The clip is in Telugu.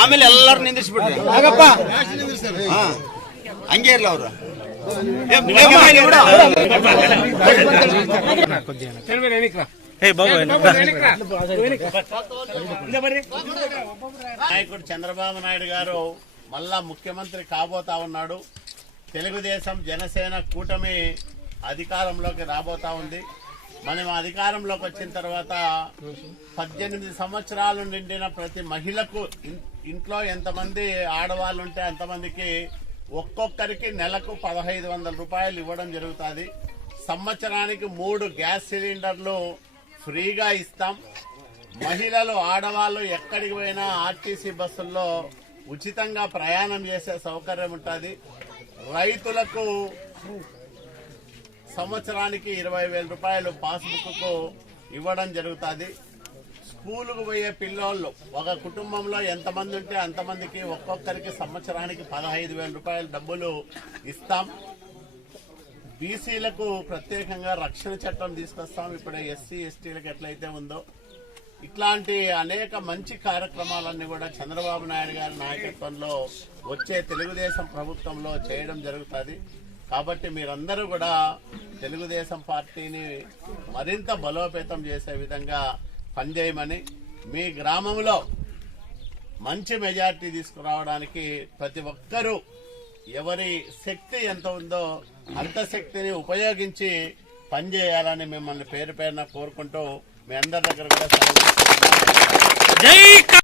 ಆಮೇಲೆ ಎಲ್ಲರೂ ನಿಂದಿಸ್ಬಿಡ್ರಿ ಹಂಗೆ ಇರ್ಲ ಅವ್ರು నాయకుడు చంద్రబాబు నాయుడు గారు మళ్ళా ముఖ్యమంత్రి కాబోతా ఉన్నాడు. తెలుగుదేశం జనసేన కూటమి అధికారంలోకి రాబోతా ఉంది. మనం అధికారంలోకి వచ్చిన తర్వాత 18 సంవత్సరాలు నిండిన ప్రతి మహిళకు ఇంట్లో ఎంతమంది ఆడవాళ్ళు ఉంటే అంతమందికి ఒక్కొక్కరికి నెలకు 1500 రూపాయలు ఇవ్వడం జరుగుతుంది. సంవత్సరానికి 3 గ్యాస్ సిలిండర్లు ఫ్రీగా ఇస్తాం. మహిళలు ఆడవాళ్ళు ఎక్కడికి పోయినా ఆర్టీసీ బస్సుల్లో ఉచితంగా ప్రయాణం చేసే సౌకర్యం ఉంటుంది. రైతులకు సంవత్సరానికి 20,000 రూపాయలు పాస్బుక్ ఇవ్వడం జరుగుతుంది. స్కూలుకు పోయే పిల్లోళ్ళు ఒక కుటుంబంలో ఎంతమంది ఉంటే అంతమందికి ఒక్కొక్కరికి సంవత్సరానికి 15,000 రూపాయల డబ్బులు ఇస్తాం. బీసీలకు ప్రత్యేకంగా రక్షణ చట్టం తీసుకొస్తాం. ఇప్పుడే ఎస్సీ ఎస్టీలకు ఎట్లయితే ఉందో ఇట్లాంటి అనేక మంచి కార్యక్రమాలన్నీ కూడా చంద్రబాబు నాయుడు గారి నాయకత్వంలో వచ్చే తెలుగుదేశం ప్రభుత్వంలో చేయడం జరుగుతుంది. కాబట్టి మీరందరూ కూడా తెలుగుదేశం పార్టీని మరింత బలోపేతం చేసే విధంగా పనిచేయమని, మీ గ్రామంలో మంచి మెజార్టీ తీసుకురావడానికి ప్రతి ఒక్కరూ ఎవరి శక్తి ఎంత ఉందో అంత శక్తిని ఉపయోగించి పనిచేయాలని మిమ్మల్ని పేరు పేరున కోరుకుంటూ మీ అందరి దగ్గర కూడా